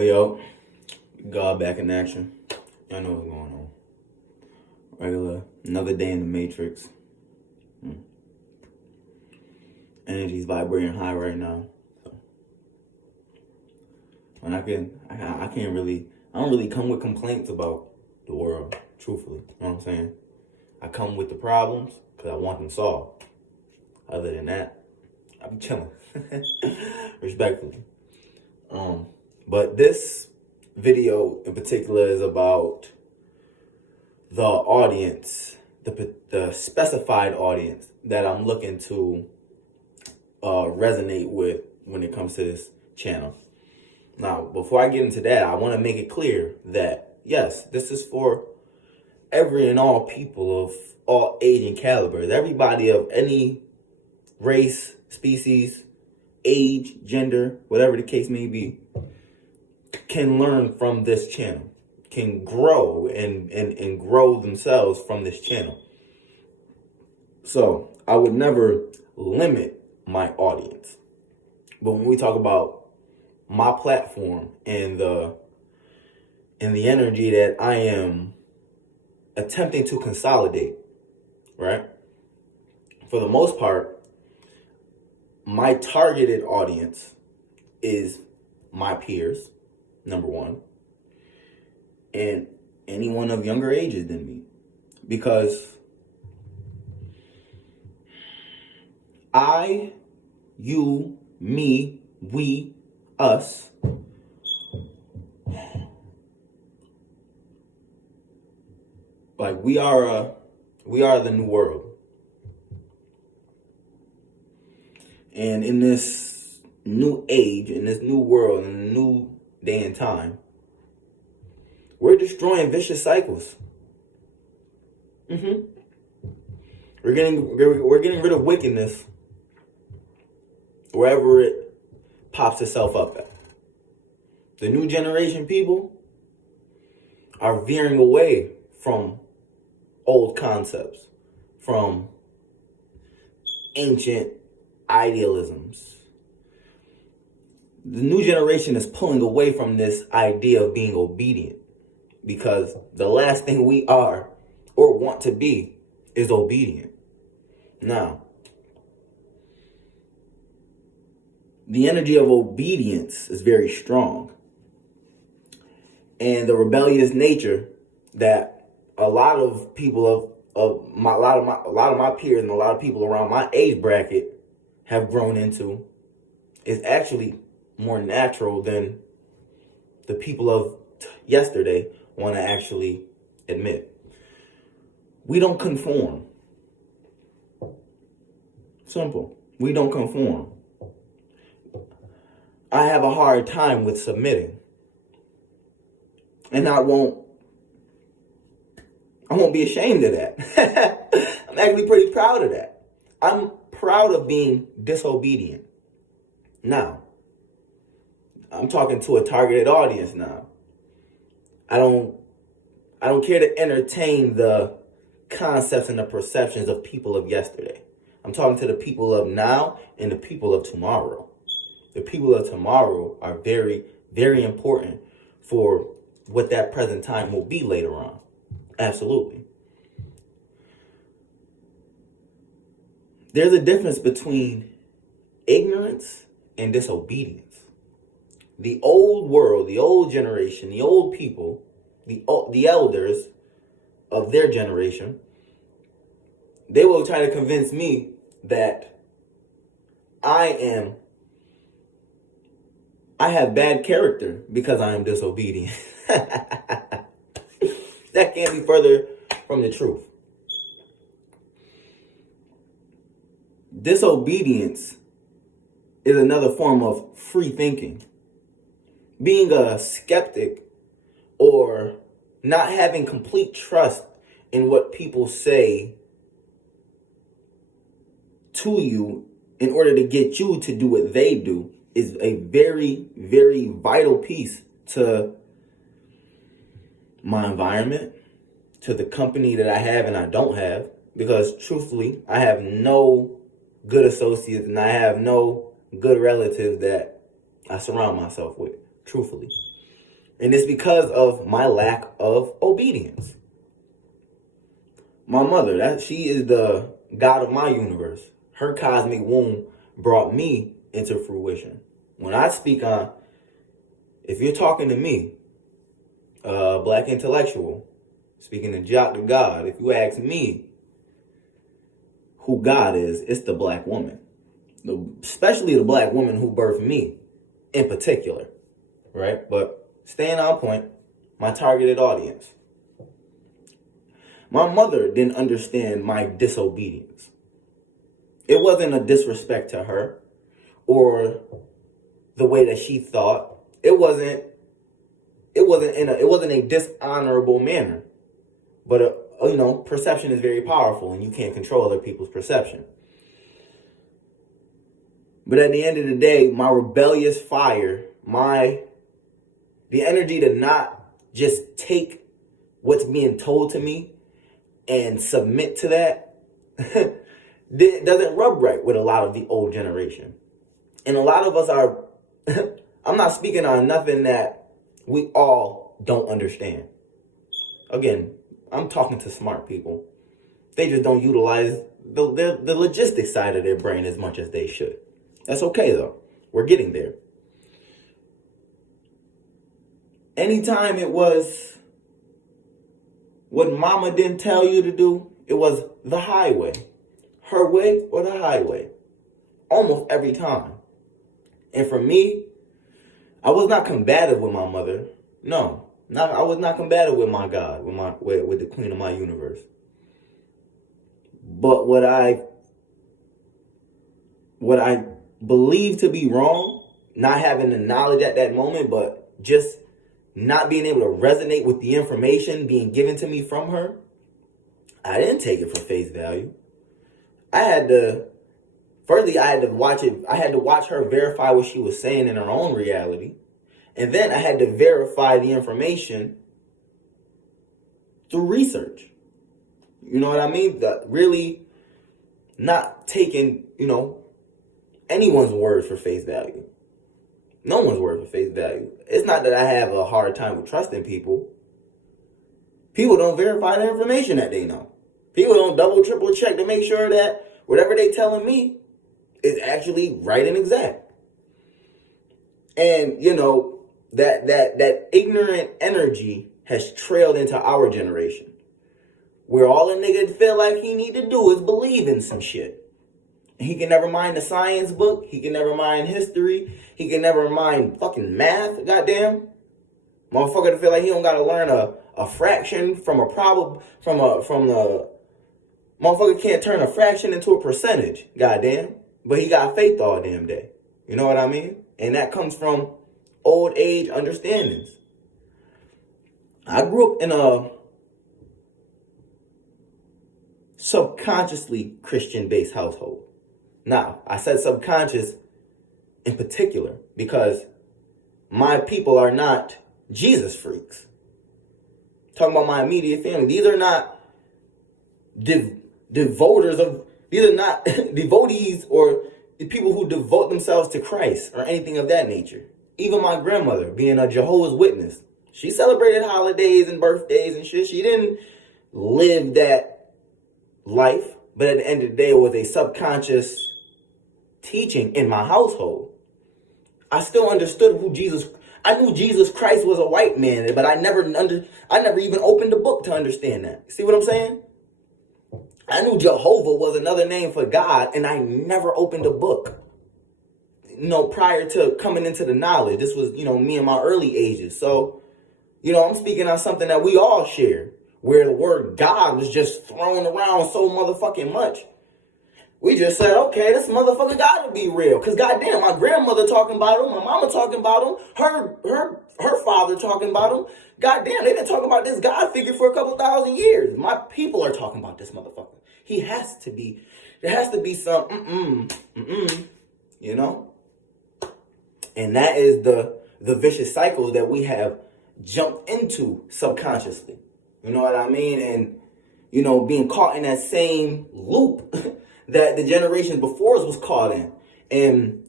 Yo, God back in action. Y'all know what's going on. Regular, another day in the Matrix. Energy's vibrating high right now. So, and I can't really, I don't really come with complaints about the world, truthfully. You know what I'm saying? I come with the problems because I want them solved. Other than that, I be chilling. Respectfully. But this video in particular is about the audience, the specified audience that I'm looking to resonate with when it comes to this channel. Now, before I get into that, I want to make it clear that, yes, this is for every and all people of all age and calibers. Everybody of any race, species, age, gender, whatever the case may be, can learn from this channel, can grow and grow themselves from this channel. So I would never limit my audience. But when we talk about my platform and the energy that I am attempting to consolidate, right? For the most part, my targeted audience is my peers, number one, and anyone of younger ages than me. Because I, you, me, we, us, like we are the new world. And in this new age, in this new world, in a new day and time, we're destroying vicious cycles. We're getting rid of wickedness wherever it pops itself up at. The new generation people are veering away from old concepts, from ancient idealisms. The new generation is pulling away from this idea of being obedient, because the last thing we are or want to be is obedient. Now, the energy of obedience is very strong. And the rebellious nature that a lot of people of my peers and a lot of people around my age bracket have grown into is actually more natural than the people of yesterday want to actually admit. We don't conform. Simple. We don't conform. I have a hard time with submitting. And I won't be ashamed of that. I'm actually pretty proud of that. I'm proud of being disobedient. Now, I'm talking to a targeted audience now. I don't care to entertain the concepts and the perceptions of people of yesterday. I'm talking to the people of now and the people of tomorrow. The people of tomorrow are very, very important for what that present time will be later on. Absolutely. There's a difference between ignorance and disobedience. The old world, the old generation, the old people, the elders of their generation, they will try to convince me that I have bad character because I am disobedient. That can't be further from the truth. Disobedience is another form of free thinking. Being a skeptic or not having complete trust in what people say to you in order to get you to do what they do is a very, very vital piece to my environment, to the company that I have and I don't have. Because truthfully, I have no good associates and I have no good relatives that I surround myself with, truthfully. And it's because of my lack of obedience. My mother, she is the God of my universe. Her cosmic womb brought me into fruition. When I speak on, if you're talking to me, black intellectual, speaking to God, if you ask me who God is, it's the black woman. Especially the black woman who birthed me in particular, right? But staying on point, my targeted audience. My mother didn't understand my disobedience. It wasn't a disrespect to her or the way that she thought. It wasn't a dishonorable manner. But perception is very powerful, and you can't control other people's perception. But at the end of the day, my rebellious fire, the energy to not just take what's being told to me and submit to that doesn't rub right with a lot of the old generation. And a lot of us are, I'm not speaking on nothing that we all don't understand. Again, I'm talking to smart people. They just don't utilize the logistics side of their brain as much as they should. That's okay, though. We're getting there. Anytime it was what mama didn't tell you to do, it was the highway. Her way or the highway. Almost every time. And for me, I was not combative with my mother. No. I was not combative with my God, with the queen of my universe. But what I believe to be wrong, not having the knowledge at that moment, but just not being able to resonate with the information being given to me from her, I didn't take it for face value. I had to watch it. I had to watch her verify what she was saying in her own reality. And then I had to verify the information through research. You know what I mean? Really not taking, anyone's word for face value. No one's word for face value. It's not that I have a hard time with trusting people. People don't verify the information that they know. People don't double, triple check to make sure that whatever they telling me is actually right and exact. And, that ignorant energy has trailed into our generation, where all a nigga feel like he need to do is believe in some shit. He can never mind the science book. He can never mind history. He can never mind fucking math. Goddamn, motherfucker to feel like he don't gotta learn a fraction from a problem from the motherfucker can't turn a fraction into a percentage. Goddamn, but he got faith all damn day. You know what I mean? And that comes from old age understandings. I grew up in a subconsciously Christian-based household. Now, I said subconscious in particular because my people are not Jesus freaks. Talking about my immediate family. These are not these are not devotees or the people who devote themselves to Christ or anything of that nature. Even my grandmother, being a Jehovah's Witness, she celebrated holidays and birthdays and shit. She didn't live that life, but at the end of the day, it was a subconscious teaching in my household. I still understood I knew Jesus Christ was a white man, but I never even opened the book to understand that. See what I'm saying? I knew Jehovah was another name for God, and I never opened a book. Prior to coming into the knowledge, this was, me in my early ages. So, I'm speaking on something that we all share, where the word God was just thrown around so motherfucking much. We just said, okay, this motherfucker gotta be real. Because goddamn, my grandmother talking about him, my mama talking about him, her father talking about him. Goddamn, they've been talking about this God figure for a couple thousand years. My people are talking about this motherfucker. There has to be some And that is the vicious cycles that we have jumped into subconsciously. You know what I mean? And, being caught in that same loop that the generations before us was caught in. And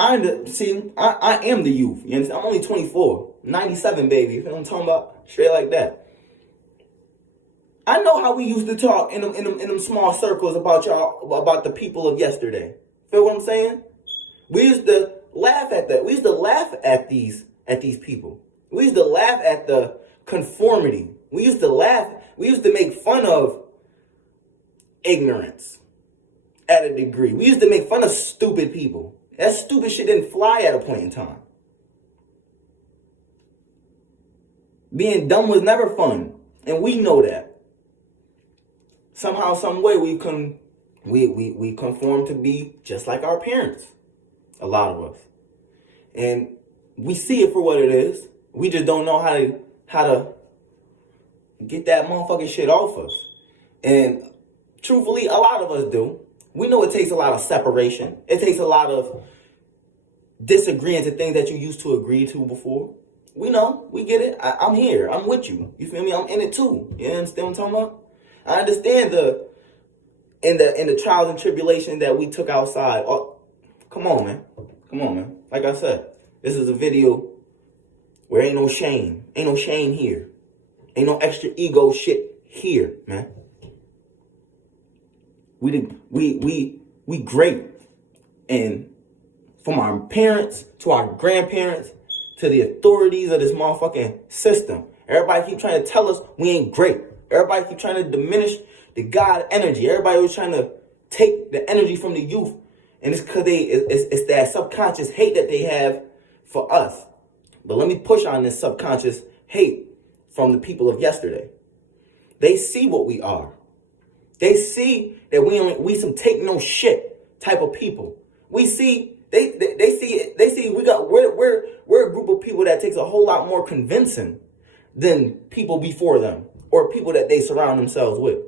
I am the youth. You understand? I'm only 24. 97, baby. You know what I'm talking about? Straight like that. I know how we used to talk in them small circles about y'all, about the people of yesterday. Feel what I'm saying? We used to laugh at that. We used to laugh at these people. We used to laugh at the conformity. We used to laugh. We used to make fun of ignorance at a degree. We used to make fun of stupid people. That stupid shit didn't fly at a point in time. Being dumb was never fun, and we know that. Somehow, some way, we conform to be just like our parents. A lot of us, and we see it for what it is. We just don't know how to get that motherfucking shit off us. And truthfully, a lot of us do. We know it takes a lot of separation. It takes a lot of disagreeing to things that you used to agree to before. We know. We get it. I'm here. I'm with you. You feel me? I'm in it too. You understand what I'm talking about? I understand in the trials and tribulations that we took outside. Oh, come on, man. Come on, man. Like I said, this is a video where ain't no shame. Ain't no shame here. Ain't no extra ego shit here, man. We great. And from our parents to our grandparents to the authorities of this motherfucking system, everybody keep trying to tell us we ain't great. Everybody keep trying to diminish the God energy. Everybody was trying to take the energy from the youth. And it's because it's that subconscious hate that they have for us. But let me push on this subconscious hate from the people of yesterday. They see what we are. They see that we some take no shit type of people. We see they see we're a group of people that takes a whole lot more convincing than people before them or people that they surround themselves with.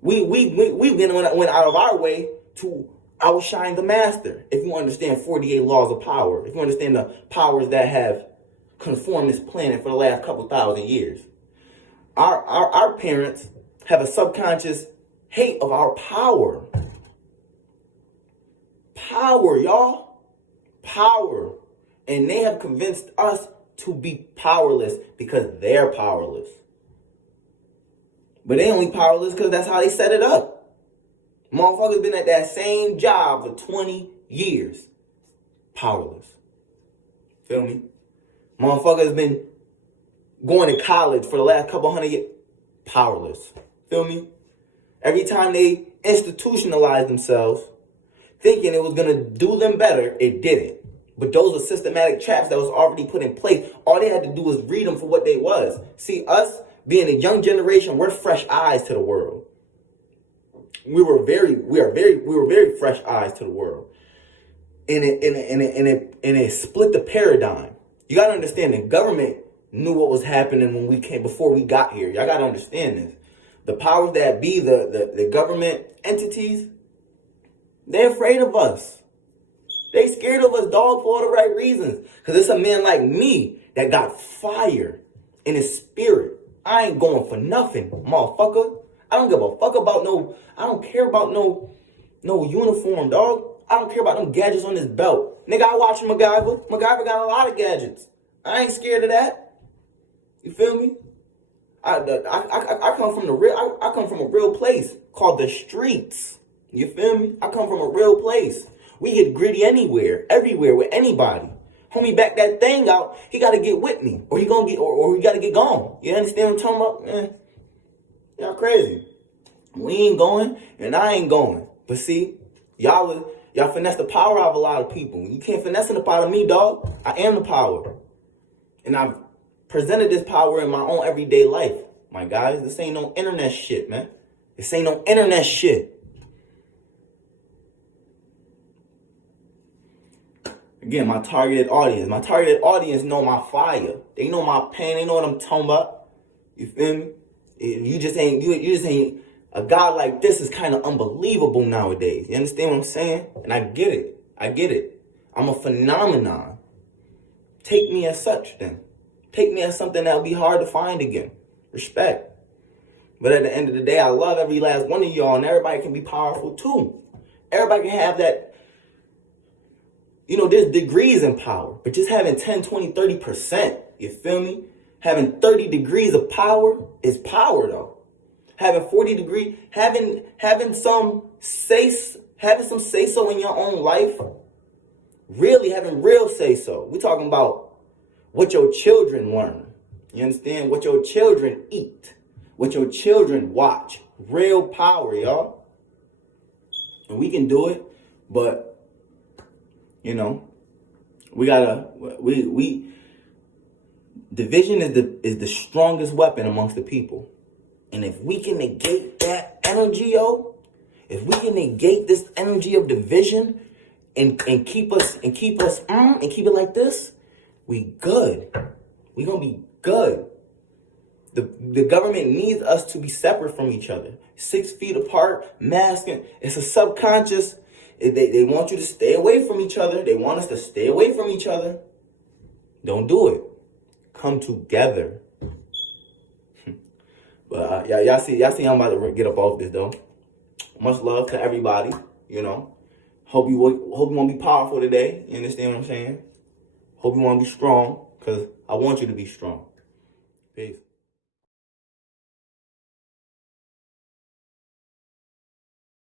We went out of our way to outshine the master. If you understand 48 laws of power, if you understand the powers that have conformed this planet for the last couple thousand years, our parents have a subconscious hate of our power. Power, y'all. Power. And they have convinced us to be powerless because they're powerless. But they only powerless because that's how they set it up. Motherfuckers been at that same job for 20 years. Powerless. Feel me? Motherfuckers been going to college for the last couple hundred years. Powerless. Feel me? Every time they institutionalized themselves, thinking it was going to do them better, it didn't. But those were systematic traps that was already put in place. All they had to do was read them for what they was. See, us being a young generation, we're fresh eyes to the world. We were very fresh eyes to the world. And it split the paradigm. You gotta understand the government knew what was happening when we came before we got here. Y'all gotta understand this. The powers that be, the government entities, they're afraid of us. They scared of us, dog, for all the right reasons. Because it's a man like me that got fire in his spirit. I ain't going for nothing, motherfucker. I don't give a fuck about I don't care about no uniform, dog. I don't care about them gadgets on his belt. Nigga, I watch MacGyver. MacGyver got a lot of gadgets. I ain't scared of that. You feel me? I come from I come from a real place called the streets. You feel me? I come from a real place. We get gritty everywhere with anybody. Homie, back that thing out. He got to get with me, or he got to get gone. You understand what I'm talking about? Y'all crazy. We ain't going, and I ain't going. But see, y'all finesse the power out of a lot of people. You can't finesse the power of me, dog. I am the power, and I've presented this power in my own everyday life. My guys, this ain't no internet shit, man. This ain't no internet shit. Again, my targeted audience know my fire. They know my pain. They know what I'm talking about. You feel me? You just ain't a guy like this is kind of unbelievable nowadays. You understand what I'm saying? And I get it. I'm a phenomenon. Take me as such then. Take me as something that'll be hard to find again. Respect. But at the end of the day, I love every last one of y'all, and everybody can be powerful too. Everybody can have that there's degrees in power, but just having 10, 20, 30%, you feel me? Having 30 degrees of power is power though. Having 40 degree, having some say so in your own life, really having real say so. We're talking about what your children learn. You understand? What your children eat, what your children watch. Real power, y'all. And we can do it, but division is the strongest weapon amongst the people. And if we can negate that energy, if we can negate this energy of division and keep it like this, we good. We gonna be good. The government needs us to be separate from each other. 6 feet apart, masking. It's a subconscious. They want you to stay away from each other. They want us to stay away from each other. Don't do it. Come together. But y'all see I'm about to get up off this though. Much love to everybody. Hope you want to be powerful today. You understand what I'm saying? Hope you want to be strong, because I want you to be strong. Peace.